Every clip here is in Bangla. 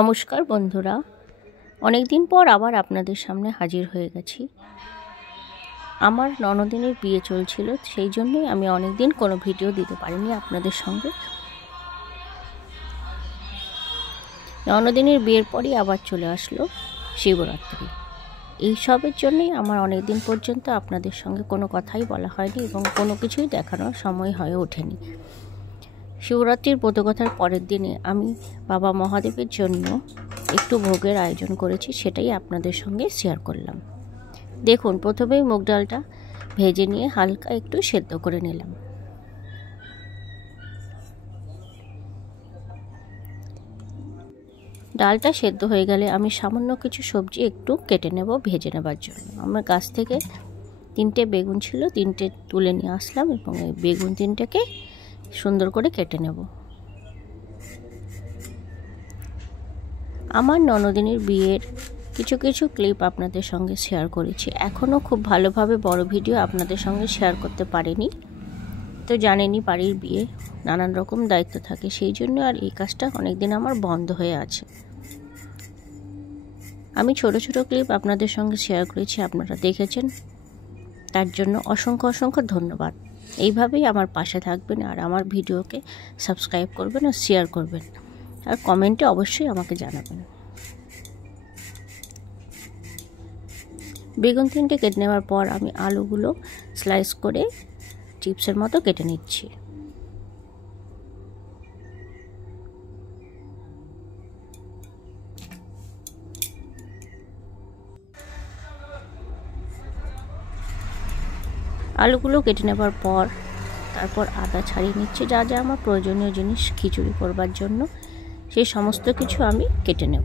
নমস্কার বন্ধুরা, অনেক দিন পর আবার আপনাদের সামনে হাজির হয়ে গেছি। আমার ননদিনের বিয়ে চলছিল, সেই জন্যই আমি অনেক দিন কোনো ভিডিও দিতে পারিনি আপনাদের সঙ্গে। ননদিনের বিয়ের পরই আবার চলে আসলো শিবরাত্রি। এইসবের জন্যই আমার অনেক দিন পর্যন্ত আপনাদের সঙ্গে কোনো কথাই বলা হয়নি এবং কোনো কিছুই দেখানোর সময় হয়ে ওঠেনি। শিবরাত্রির ব্রতকথার পরের দিনে আমি বাবা মহাদেবের জন্য একটু ভোগের আয়োজন করেছি, সেটাই আপনাদের সঙ্গে শেয়ার করলাম। দেখুন, প্রথমেই মুগ ডালটা ভেজে নিয়ে হালকা একটু সেদ্ধ করে নিলাম। ডালটা সেদ্ধ হয়ে গেলে আমি সামান্য কিছু সবজি একটু কেটে নেব ভেজে নেবার জন্য। আমার গাছ থেকে 3টে বেগুন ছিল, 3টে তুলে নিয়ে আসলাম এবং এই বেগুন 3টেকে সুন্দর করে কেটে নেব। আমার ননদিনীর বিয়ের কিছু কিছু ক্লিপ আপনাদের সঙ্গে শেয়ার করেছি। এখনও খুব ভালোভাবে বড় ভিডিও আপনাদের সঙ্গে শেয়ার করতে পারিনি, তো জানেনই বাড়ির বিয়ে নানান রকম দায়িত্ব থাকে, সেই জন্য আর এই কাজটা অনেকদিন আমার বন্ধ হয়ে আছে। আমি ছোট ছোট ক্লিপ আপনাদের সঙ্গে শেয়ার করেছি, আপনারা দেখেছেন, তার জন্য অসংখ্য অসংখ্য ধন্যবাদ। এইভাবেই আমার পাশে থাকবেন আর আমার ভিডিওকে সাবস্ক্রাইব করবেন আর শেয়ার করবেন, আর কমেন্টে অবশ্যই আমাকে জানাবেন। বেগুন 3টে কেটে নেওয়ার পর আমি আলুগুলো স্লাইস করে চিপসের মতো কেটে নিচ্ছি। আলুগুলো কেটে নেবার পর তারপর আদা ছাড়িয়ে নিচ্ছি, যা যা আমার প্রয়োজনীয় জিনিস খিচুড়ি করবার জন্য সেই সমস্ত কিছু আমি কেটে নেব।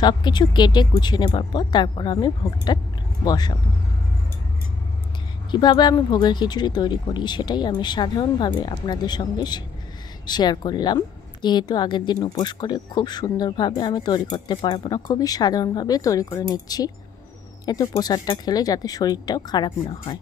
সব কিছু কেটে গুছিয়ে নেবার পর তারপর আমি ভোগটা বসাবো। কিভাবে আমি ভোগের খিচুড়ি তৈরি করি সেটাই আমি সাধারণভাবে আপনাদের সঙ্গে শেয়ার করলাম। যেহেতু আগের দিন উপোস করে খুব সুন্দরভাবে আমি তৈরি করতে পারবো না, খুবই সাধারণভাবে তৈরি করে নিচ্ছি, এতে প্রসাদটা খেলে যাতে শরীরটাও খারাপ না হয়।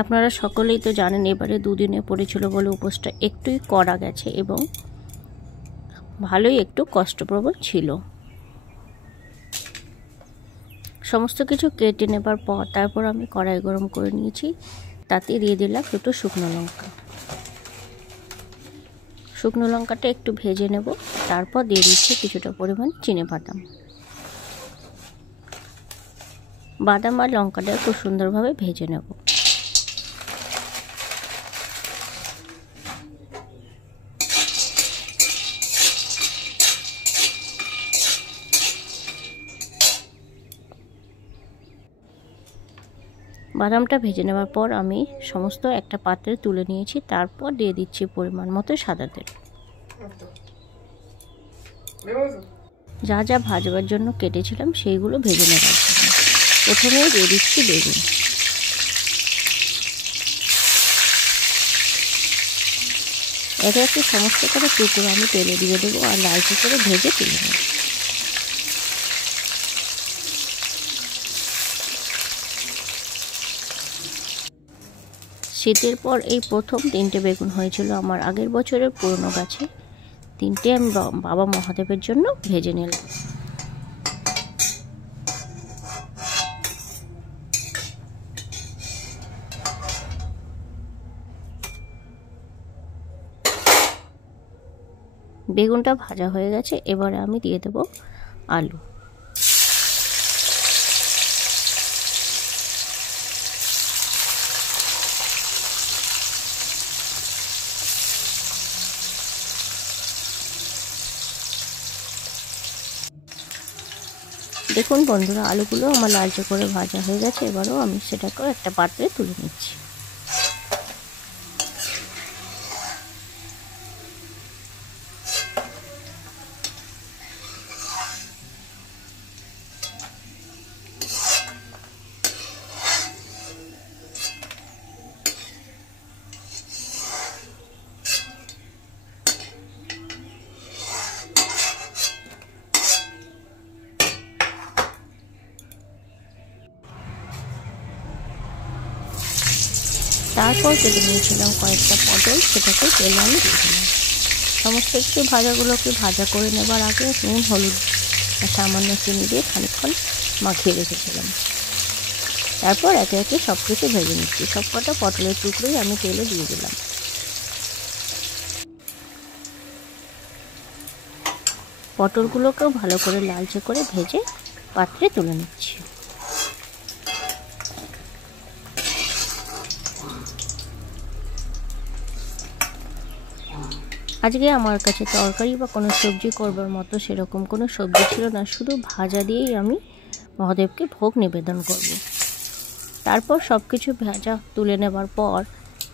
আপনারা সকলেই তো জানেন এবারে 2 দিনে পড়েছিল বলে উপোসটা একটুই করা গেছে এবং ভালোই একটু কষ্টপ্রবণ ছিল। সমস্ত কিছু কেটে নেবার পর তারপর আমি কড়াই গরম করে নিয়েছি, তাতে দিয়ে দিলাম 2টো শুকনো লঙ্কা। শুকনো লঙ্কাটা একটু ভেজে নেব, তারপর দিয়ে দিচ্ছি কিছুটা পরিমাণ চিনেবাদাম। বাদাম আর লঙ্কাটা খুব সুন্দরভাবে ভেজে নেব। বাদামটা ভেজে নেওয়ার পর আমি সমস্ত একটা পাত্রে তুলে নিয়েছি, তারপর দিয়ে দিচ্ছি পরিমাণ মতো সাদা তেল। যা যা ভাজবার জন্য কেটেছিলাম সেইগুলো ভেজে নেওয়ার জন্য প্রথমে দিয়ে দিচ্ছি বেগুন। একে একে সমস্ত কটা টুকরো আমি তেলে দিয়ে দেবো আর লালচে করে ভেজে তুলে নেব। শীতের পর এই প্রথম 3টে বেগুন হয়েছিল আমার আগের বছরের পুরনো গাছে। 3টে আমি বাবা মহাদেবের জন্য ভেজে নিলাম। বেগুনটা ভাজা হয়ে গেছে, এবারে আমি দিয়ে দেব আলু। দেখুন বন্ধুরা, আলুগুলো আমার লালচে করে ভাজা হয়ে গেছে, এবারেও আমি সেটাকেও একটা পাত্রে তুলে নিচ্ছি। তারপর কেটে নিয়েছিলাম কয়েকটা পটল, সেটাকে তেলে আমি দিয়ে দিলাম। সমস্ত কিছু ভাজাগুলোকে ভাজা করে নেবার আগে নুন, হলুদ আর সামান্য চিনি দিয়ে খানিকক্ষণ মাখিয়ে রেখেছিলাম। তারপর একে একে সব কিছু ভেজে নিচ্ছি। সব কটা পটলের টুকরোই আমি তেলে দিয়ে দিলাম। পটলগুলোকেও ভালো করে লালচে করে ভেজে পাত্রে তুলে নিচ্ছি। আজকে আমার কাছে তরকারি বা কোনো সবজি করবার মতো সেরকম কোনো সবজি ছিল না, শুধু ভাজা দিয়েই আমি মহাদেবকে ভোগ নিবেদন করব। তারপর সব কিছু ভাজা তুলে নেবার পর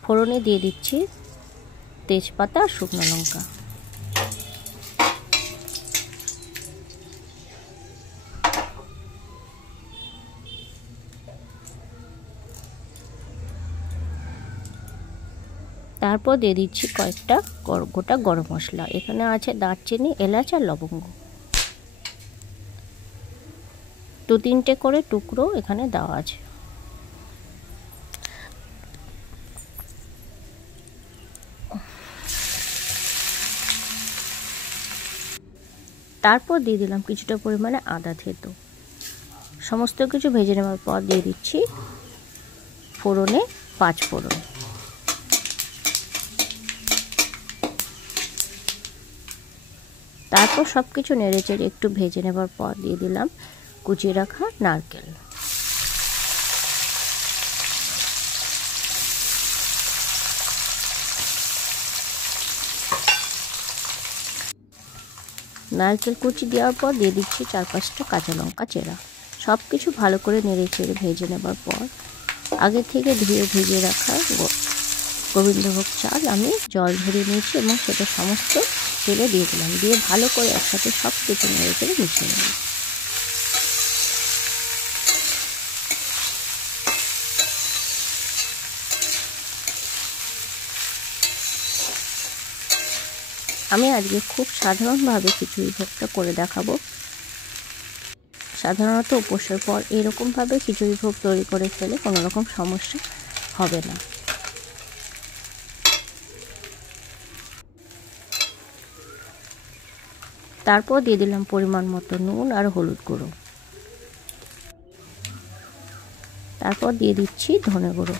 ফোড়নে দিয়ে দিচ্ছি তেজপাতা আর শুকনো লঙ্কা। তারপর দিয়ে দিচ্ছি কয়েকটা গোটা গরম মশলা। এখানে আছে দারচিনি, এলাচ আর লবঙ্গ। 2-3টে করে টুকরো এখানে দেওয়া আছে। তারপর দিয়ে দিলাম কিছুটা পরিমাণে আদা থেতো। সমস্ত কিছু ভেজে নেওয়ার পর দিয়ে দিচ্ছি ফোড়নে 5 ফোড়ন। তারপর সব কিছু নেড়েচেড়ে একটু ভেজে নেবার পর দিয়ে দিলাম কুচিয়ে রাখা নারকেল। নারকেল কুচি দেওয়ার পর দিয়ে দিচ্ছি 4-5টা কাঁচা লঙ্কা চেরা। সব কিছু ভালো করে নেড়েচেড়ে ভেজে নেবার পর আগে থেকে ধুয়ে ভিজিয়ে রাখা গোবিন্দভোগ চাল আমি জল ঝরিয়ে নিয়েছি এবং সেটা সমস্ত তেলে দিয়ে দিলাম। দিয়ে ভালো করে একসাথে সব কিছু নেড়েচেড়ে মিশিয়ে নিলাম। আমি আজকে খুব সাধারণভাবে খিচুড়ি ভোগটা করে দেখাবো। সাধারণত উপোসের পর এরকমভাবে খিচুড়ি ভোগ তৈরি করে ফেলে কোনো রকম সমস্যা হবে না। তারপর দিয়ে দিলাম পরিমাণ মতো নুন আর হলুদ গুঁড়ো। তারপর দিয়ে দিচ্ছি ধনে গুঁড়ো।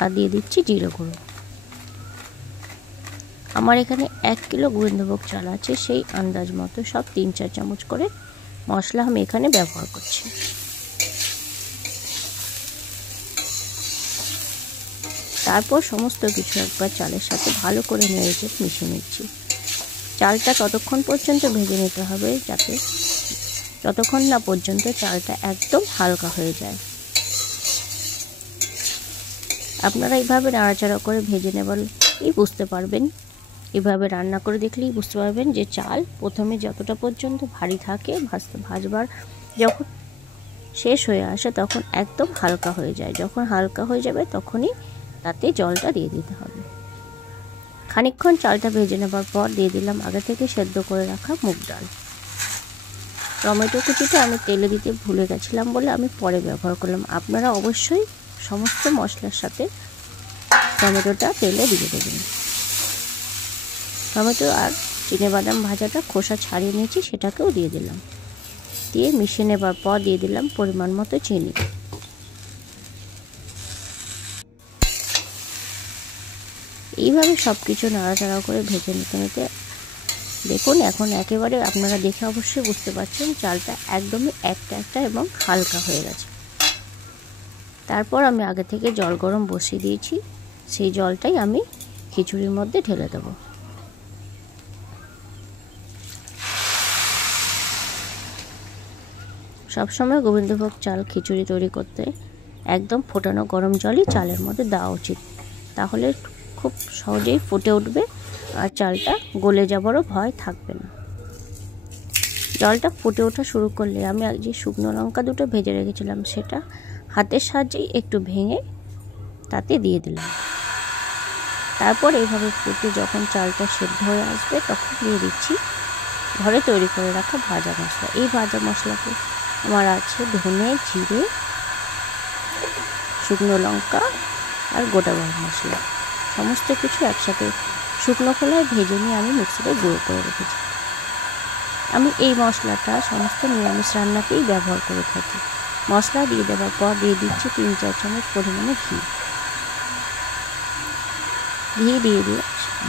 আর দিয়ে দিচ্ছি জিরে গুঁড়ো। আমার এখানে 1 কিলো গোবিন্দভোগ চাল আছে, সেই আন্দাজ মতো সব 3-4 চামচ করে মশলা আমি এখানে ব্যবহার করছি। তারপর সমস্ত কিছু একবার চালের সাথে ভালো করে নেড়েচেড়ে মিশিয়ে নিচ্ছি। চালটা ততক্ষণ পর্যন্ত ভেজে নিতে হবে যতক্ষণ না পর্যন্ত চালটা একদম হালকা হয়ে যায়। আপনারা এইভাবে নাড়াচাড়া করে ভেজে নেবারই বুঝতে পারবেন, এভাবে রান্না করে দেখলেই বুঝতে পারবেন যে চাল প্রথমে যতটা পর্যন্ত ভারী থাকে ভাজবার যখন শেষ হয়ে আসে তখন একদম হালকা হয়ে যায়। যখন হালকা হয়ে যাবে তখনই তাতে জলটা দিয়ে দিতে হবে। খানিকক্ষণ চালটা ভেজে নেবার পর দিয়ে দিলাম আগে থেকে সেদ্ধ করে রাখা মুগ ডাল। টমেটো কুচিটা আমি তেলে দিতে ভুলে গেছিলাম বলে আমি পরে ব্যবহার করলাম। আপনারা অবশ্যই সমস্ত মশলার সাথে টমেটোটা তেলে দিয়ে দেবেন। টমেটো আর চিনেবাদাম ভাজাটা খোসা ছাড়িয়ে নিয়েছি, সেটাকেও দিয়ে দিলাম। দিয়ে মিশিয়ে নেবার পর দিয়ে দিলাম পরিমাণ মতো চিনি। এইভাবে সব কিছু নাড়াচাড়া করে ভেজে নিতে নিতে দেখুন এখন একেবারে আপনারা দেখে অবশ্যই বুঝতে পারছেন চালটা একদমই একটা এবং হালকা হয়ে গেছে। তারপর আমি আগে থেকে জল গরম বসিয়ে দিয়েছি, সেই জলটাই আমি খিচুড়ির মধ্যে ঢেলে দেবো। সবসময় গোবিন্দভোগ চাল খিচুড়ি তৈরি করতে একদম ফোটানো গরম জলই চালের মধ্যে দেওয়া উচিত, তাহলে খুব সহজেই ফুটে উঠবে আর চালটা গলে যাবারও ভয় থাকবে না। জলটা ফুটে ওঠা শুরু করলে আমি যে শুকনো লঙ্কা দুটো ভেজে রেখেছিলাম সেটা হাতের সাহায্যেই একটু ভেঙে তাতে দিয়ে দিলাম। তারপর এইভাবে ফুটে যখন চালটা সেদ্ধ হয়ে আসবে তখন দিয়ে দিচ্ছি ঘরে তৈরি করে রাখা ভাজা মশলা। এই ভাজা মশলাতে আমার আছে ধনে, জিরে, শুকনো লঙ্কা আর গোটা গরম মশলা। সমস্ত কিছু একসাথে শুকনো খোলায় ভেজে নিয়ে আমি মিক্সিতে গুঁড়ো করে রেখেছি। আমি এই মশলাটা সমস্ত নিরামিষ রান্নাতেই ব্যবহার করে থাকি। মশলা দিয়ে দেওয়ার পর দিয়ে দিচ্ছি 3-4 চামচ পরিমাণে ঘি।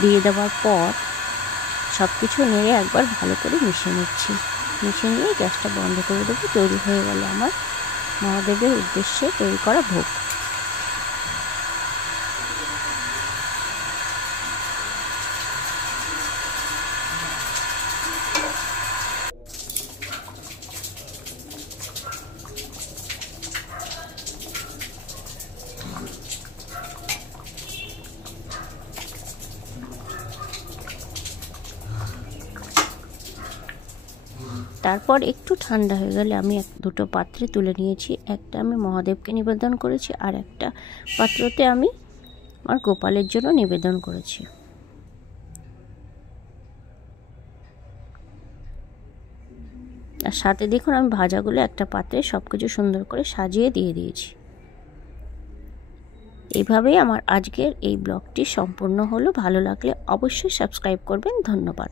দিয়ে দেওয়ার পর সব কিছু নেড়ে একবার ভালো করে মিশিয়ে নিচ্ছি। মিশিয়ে নিয়ে গ্যাসটা বন্ধ করে দেবো। তৈরি হয়ে গেল আমার মহাদেবের উদ্দেশ্যে তৈরি করা ভোগ। তারপর একটু ঠান্ডা হয়ে গেলে আমি দুটো পাত্রে তুলে নিয়েছি। একটা আমি মহাদেবকে নিবেদন করেছি, আর একটা পাত্রতে আমি আমার গোপালের জন্য নিবেদন করেছি। আর সাথে দেখুন আমি ভাজাগুলো একটা পাত্রে সব কিছু সুন্দর করে সাজিয়ে দিয়ে দিয়েছি। এইভাবেই আমার আজকের এই ব্লগটি সম্পূর্ণ হলো। ভালো লাগলে অবশ্যই সাবস্ক্রাইব করবেন। ধন্যবাদ।